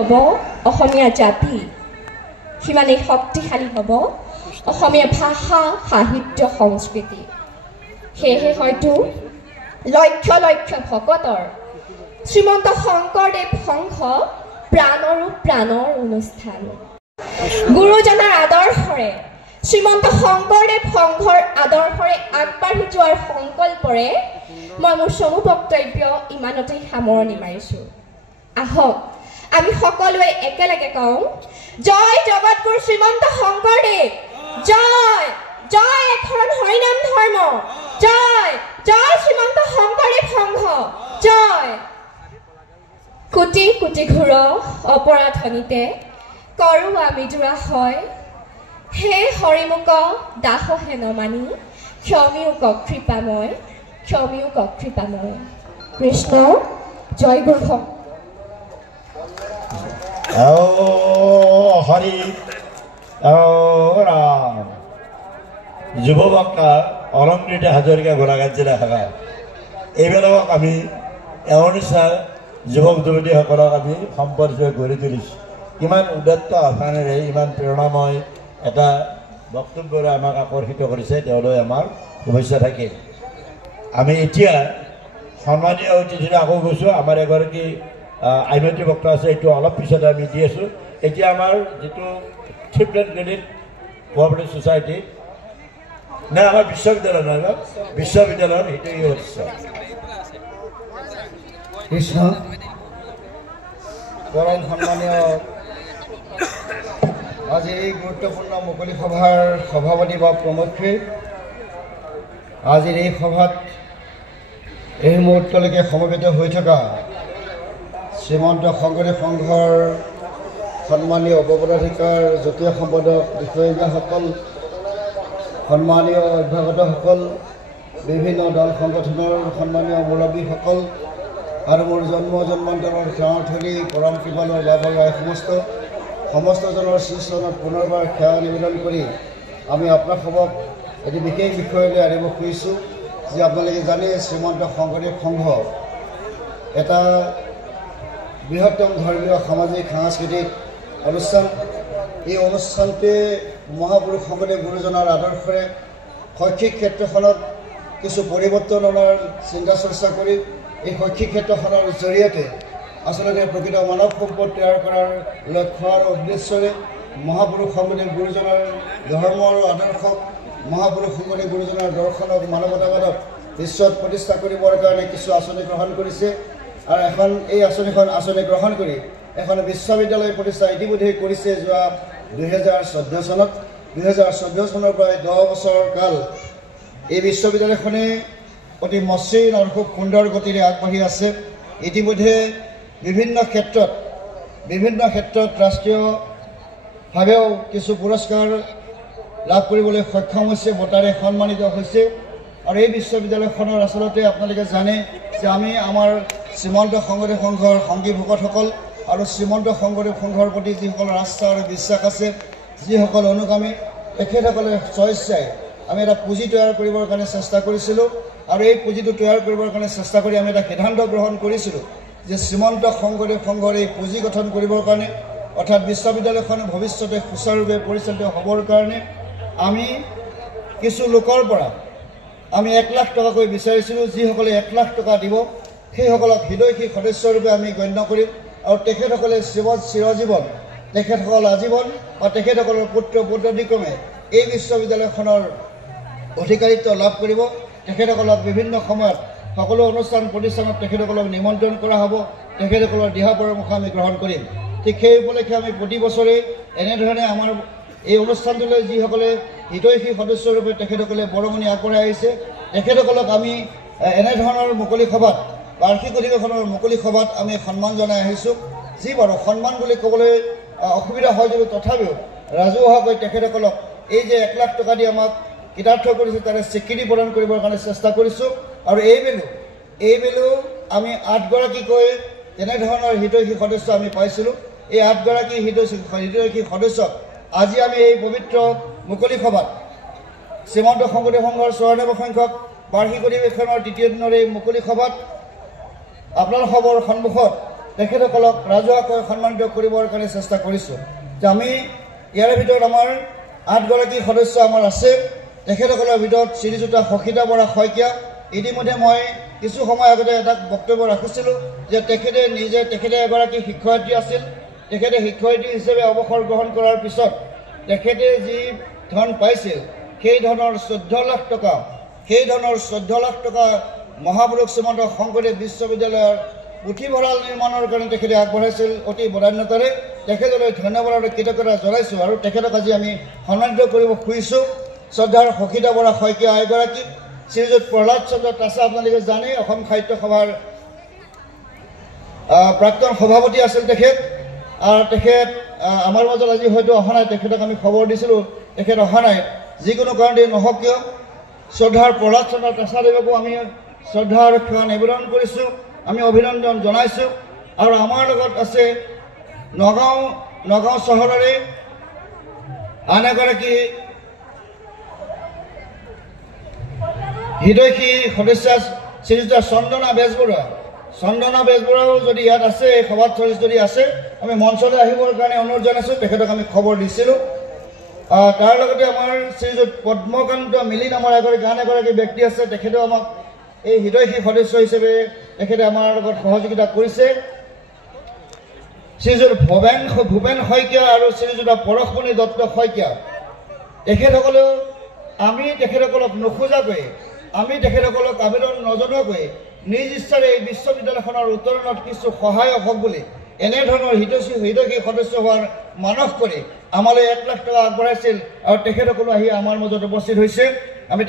হ'ব অসমীয়া জাতি সিমানেই শক্তিশালী হ'ব অসমীয়া ভাষা সাহিত্য সংস্কৃতি সেয়েহে হয়তো লক্ষ লক্ষ ভকতৰ শ্ৰীমন্ত শংকৰদেৱ সংঘ প্ৰাণৰ অনুষ্ঠান গুৰুজনাৰ আদৰ্শৰে শ্ৰীমন্ত শংকৰদেৱ সংঘৰ আদৰ্শৰে আগবাঢ়ি যোৱাৰ সংকল্পৰে মই মোৰ চমু বক্তব্য ইমানতে সামৰণি মাৰিছোঁ আহক আমি সকলোৱে একেলগে কওঁ জয় জগতগুৰু শ্ৰীমন্ত শংকৰদেৱ জয় জয় এখন হৰিনাম ধৰ্ম জয় জয় শ্ৰীমন্ত শংকৰদেৱ সংঘ জয় কোটি কোটি ঘূৰ অপৰাধনিতে কৰো আমি জোৰা হয় হে হৰিমুক দাসহে নমানি ক্ষমিউক কৃপাময় কৃষ্ণ জয় গুৰু হৰি ৰাম যুববক্তা অলংকৃত হাজৰিকা গোলাঘাট জিলা শাখা এইবিলাকক আমি এওঁনিচা যুৱক যুৱতীসকলক আমি সম্পদ হিচাপে গঢ়ি তুলিছোঁ ইমান উদাত্ত আহ্বানেৰে ইমান প্ৰেৰণাময় এটা বক্তব্যৰে আমাক আকৰ্ষিত কৰিছে তেওঁলোকে আমাৰ শুভেচ্ছা থাকিল আমি এতিয়া সন্মানীয় অতিথিৰে আকৌ গৈছোঁ আমাৰ এগৰাকী আইনতি বক্তা আছে এইটো অলপ পিছতে আমি দি আছোঁ এতিয়া আমাৰ যিটো থিপলেট ক্ৰেডিট কোঅপাৰেটিভ ছ'চাইটি নে আমাৰ বিশ্ববিদ্যালয় নহয় ন বিশ্ববিদ্যালয়ৰ সেইটো হৈছে কৃষ্ণ পৰম সন্মানীয় আজি এই গুৰুত্বপূৰ্ণ মুকলি সভাৰ সভাপতি বা প্ৰমুখ্যে আজিৰ এই সভাত এই মুহূৰ্তলৈকে সমবেত হৈ থকা শ্ৰীমন্ত শংকৰদেৱ সংঘৰ সন্মানীয় উপপদাধিকাৰ জাতীয় সম্পাদক বিষয়ববীয়াসকল সন্মানীয় অভ্যাগতসকল বিভিন্ন দল সংগঠনৰ সন্মানীয় মুৰব্বীসকল আৰু মোৰ জন্মান্তৰৰ সেৱাৰ্থলী পৰম কৃপালৰ বাবা ৰায় সমস্তজনৰ শ্ৰীচৰণত পুনৰবাৰ সেৱা নিবেদন কৰি আমি আপোনালোকক এটি বিশেষ বিষয়লৈ আনিব খুজিছোঁ যে আপোনালোকে জানে শ্ৰীমন্ত শংকৰদেৱ সংঘ এটা বৃহত্তম ধৰ্মীয় সামাজিক সাংস্কৃতিক অনুষ্ঠান এই অনুষ্ঠানটোৱে মহাপুৰুষ শংকৰদেৱ গুৰুজনাৰ আদৰ্শৰে শৈক্ষিক ক্ষেত্ৰখনত কিছু পৰিৱৰ্তন অনাৰ চিন্তা চৰ্চা কৰি এই শৈক্ষিক ক্ষেত্ৰখনৰ জৰিয়তে আচলতে প্ৰকৃত মানৱ সম্পদ তৈয়াৰ কৰাৰ লক্ষ্য আৰু উদ্দেশ্যৰে মহাপুৰুষ শংকৰদেৱ গুৰুজনাৰ ধৰ্ম আৰু আদৰ্শক মহাপুৰুষ শংকৰদেৱ গুৰুজনাৰ দৰ্শনক মানৱতাবাদক বিশ্বত প্ৰতিষ্ঠা কৰিবৰ কাৰণে কিছু আঁচনি গ্ৰহণ কৰিছে আৰু এখন এই আঁচনি গ্ৰহণ কৰি এখন বিশ্ববিদ্যালয় প্ৰতিষ্ঠা ইতিমধ্যে কৰিছে যোৱা 2014 চনত 2014 চনৰ পৰা 10 বছৰ কাল এই বিশ্ববিদ্যালয়খনে অতি মসৃণ আৰু খুব সুন্দৰ গতিৰে আগবাঢ়ি আছে ইতিমধ্যে বিভিন্ন ক্ষেত্ৰত ৰাষ্ট্ৰীয়ভাৱেও কিছু পুৰস্কাৰ লাভ কৰিবলৈ সক্ষম হৈছে বঁটাৰে সন্মানিত হৈছে আৰু এই বিশ্ববিদ্যালয়খনৰ আচলতে আপোনালোকে জানে যে আমি আমাৰ শ্ৰীমন্ত শংকৰদেৱ সংঘৰ সংগী ভকতসকল আৰু শ্ৰীমন্ত শংকৰদেৱ সংঘৰ প্ৰতি যিসকলৰ আস্থা আৰু বিশ্বাস আছে যিসকল অনুগামী তেখেতসকলে স্বেচ্ছাই আমি এটা পুঁজি তৈয়াৰ কৰিবৰ কাৰণে চেষ্টা কৰিছিলোঁ আৰু এই পুঁজিটো তৈয়াৰ কৰিবৰ কাৰণে চেষ্টা কৰি আমি এটা সিদ্ধান্ত গ্ৰহণ কৰিছিলোঁ যে শ্ৰীমন্ত শংকৰদেৱ সংঘৰ এই পুঁজি গঠন কৰিবৰ কাৰণে অৰ্থাৎ বিশ্ববিদ্যালয়খন ভৱিষ্যতে সুচাৰুৰূপে পৰিচালিত হ'বৰ কাৰণে আমি কিছু লোকৰ পৰা আমি 1 লাখ টকাকৈ বিচাৰিছিলোঁ যিসকলে 1 লাখ টকা দিব সেইসকলক হৃদয়ী সদস্যৰূপে আমি গণ্য কৰিম আৰু তেখেতসকলে চিৰজীৱন তেখেতসকল আজীৱন বা তেখেতসকলৰ পুত্ৰ পুত্ৰদিক্ৰমে এই বিশ্ববিদ্যালয়খনৰ অধিকাৰিত্ব লাভ কৰিব তেখেতসকলক বিভিন্ন সময়ত সকলো অনুষ্ঠান প্ৰতিষ্ঠানত তেখেতসকলক নিমন্ত্ৰণ কৰা হ'ব তেখেতসকলৰ দিহা পৰামৰ্শ আমি গ্ৰহণ কৰিম ঠিক সেই উপলক্ষে আমি প্ৰতি বছৰে এনেধৰণে আমাৰ এই অনুষ্ঠানটোলৈ যিসকলে হৃদয়ী সদস্যৰূপে তেখেতসকলে বৰঙণি আগবঢ়াই আহিছে তেখেতসকলক আমি এনেধৰণৰ মুকলি সভাত বাৰ্ষিক অধিৱেশনৰ মুকলি সভাত আমি সন্মান জনাই আহিছোঁ যি বাৰু সন্মান বুলি ক'বলৈ অসুবিধা হয় যদিও তথাপিও ৰাজহুৱাকৈ তেখেতসকলক এই যে 1 লাখ টকা দি আমাক কৃতাৰ্থ কৰিছে তাৰে স্বীকৃতি প্ৰদান কৰিবৰ কাৰণে চেষ্টা কৰিছোঁ আৰু এইবেলো আমি 8 গৰাকীকৈ তেনেধৰণৰ হৃদয়ী সদস্য আমি পাইছিলোঁ এই 8 গৰাকী হৃদয়ী সদস্যক আজি আমি এই পবিত্ৰ মুকলি সভাত শ্ৰীমন্ত শংকৰদেৱ সংঘৰ 94 সংখ্যক বাৰ্ষিক অধিৱেশনৰ 3য় দিনৰ এই মুকলি সভাত আপোনালোকৰ সন্মুখত তেখেতসকলক ৰাজহুৱাকৈ সন্মানিত কৰিবৰ কাৰণে চেষ্টা কৰিছোঁ। যে আমি ইয়াৰে ভিতৰত আমাৰ 8 গৰাকী সদস্য আমাৰ আছে। তেখেতসকলৰ ভিতৰত শ্ৰীযুত সখিতা বৰা শইকীয়া, ইতিমধ্যে মই কিছু সময় আগতে এটা বক্তব্য ৰাখিছিলোঁ যে তেখেতে এগৰাকী শিক্ষয়িত্ৰী আছিল। তেখেতে শিক্ষয়িত্ৰী হিচাপে অৱসৰ গ্ৰহণ কৰাৰ পিছত তেখেতে যি ধন পাইছিল সেই ধনৰ 14 লাখ টকা, মহাপুৰুষ শ্ৰীমন্ত শংকৰদেৱ বিশ্ববিদ্যালয়ৰ পুথিভঁৰাল নিৰ্মাণৰ কাৰণে তেখেতে আগবঢ়াইছিল অতি বদান্যতাৰে। তেখেতলৈ ধন্যবাদ আৰু কৃতজ্ঞতা জনাইছোঁ। আৰু তেখেতক আজি আমি সন্মানিত কৰিব খুজিছোঁ। শ্ৰদ্ধাৰ সখিতা বৰা শইকীয়া এগৰাকী, শ্ৰীযুত প্ৰহ্লাদ চন্দ্ৰ তাছা আপোনালোকে জানে অসম সাহিত্য সভাৰ প্ৰাক্তন সভাপতি আছিল তেখেত। আৰু তেখেত আমাৰ মাজত আজি হয়তো অহা নাই, তেখেতক আমি খবৰ দিছিলোঁ, তেখেত অহা নাই। যিকোনো কাৰণতে নহওক কিয় শ্ৰদ্ধাৰ প্ৰহ্লাদ চন্দ্ৰ তাছাদেৱকো আমি শ্ৰদ্ধা আৰু সেৱা নিবেদন কৰিছোঁ, আমি অভিনন্দন জনাইছোঁ। আৰু আমাৰ লগত আছে নগাঁও চহৰৰে আন এগৰাকী হৃদয়ী সদস্য শ্ৰীযুত চন্দনা বেজবৰুৱাও যদি ইয়াত আছে, এই সভাস্থলীত যদি আছে, আমি মঞ্চলৈ আহিবৰ কাৰণে অনুৰোধ জনাইছোঁ। তেখেতক আমি খবৰ দিছিলোঁ। তাৰ লগতে আমাৰ শ্ৰীযুত পদ্মকান্ত মিলি নামৰ আন এগৰাকী ব্যক্তি আছে। তেখেতেও আমাক এই হৃদয়ী সদস্য হিচাপে তেখেতে আমাৰ লগত সহযোগিতা কৰিছে। শ্ৰীযুত ভূপেন শইকীয়া আৰু শ্ৰীযুত পৰশমণি দত্ত শইকীয়া, তেখেতসকলেও আমি তেখেতসকলক নোখোজাকৈ, আমি তেখেতসকলক আবেদন নজনোৱাকৈ নিজ ইচ্ছাৰে এই বিশ্ববিদ্যালয়খনৰ উত্তৰণত কিছু সহায়ক হওক বুলি এনেধৰণৰ হৃদয়ী সদস্য হোৱাৰ মানস কৰি আমালৈ 1 লাখ টকা আগবঢ়াইছিল। আৰু তেখেতসকলো আহি আমাৰ মাজত উপস্থিত হৈছে। আমি